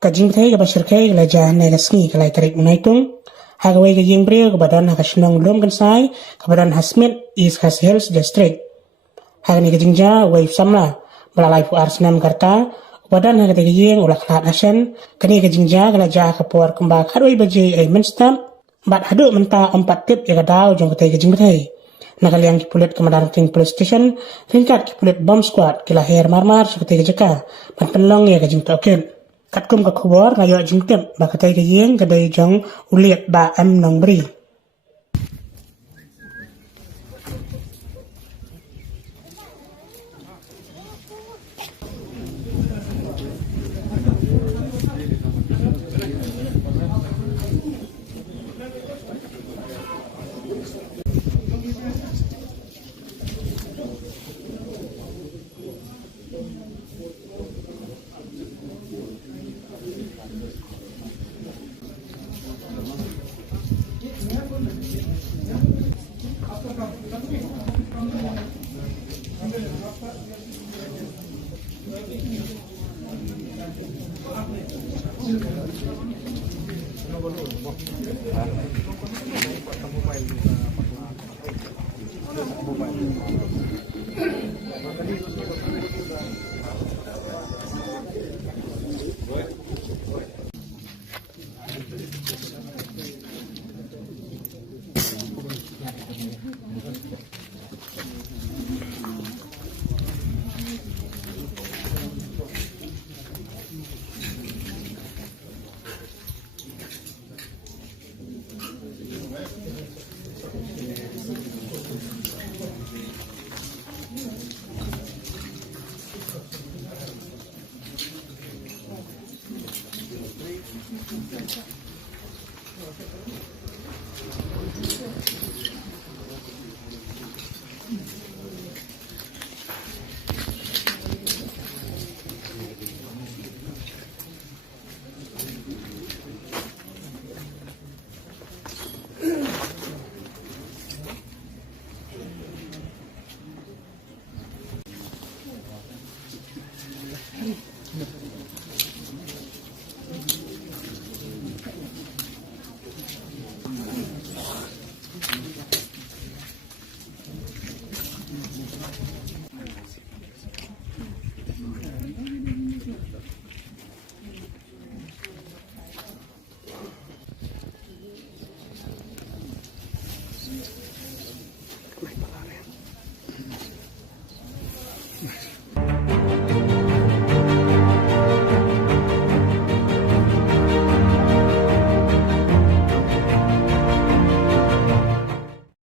Kajing betai ke basyirkai ke lajah nai kasngi ke lai tarik munaitung. Hagawai ke jing brio ke badan hakasinong lom kensai ke badan hasmet is has health district. Hagani ke jingja wai samla melalai pu arsenam karta badan hagate ke jing ulah kelat asen kani ke jingja ke lajah ke puar kembang kadoi baje ai menstam bat haduk menta 4 tip ya kadau jong ke jing betai. Nakaliang kipulit ke Madang Ting Police Station ringkat kipulit bomb squad ke lahir marmar seperti ke jeka pan penlong ya ke jing token. Kat kum ka khubor ngayo jingtep ba katai ke yeng kadai jong uliat ba am nong bri.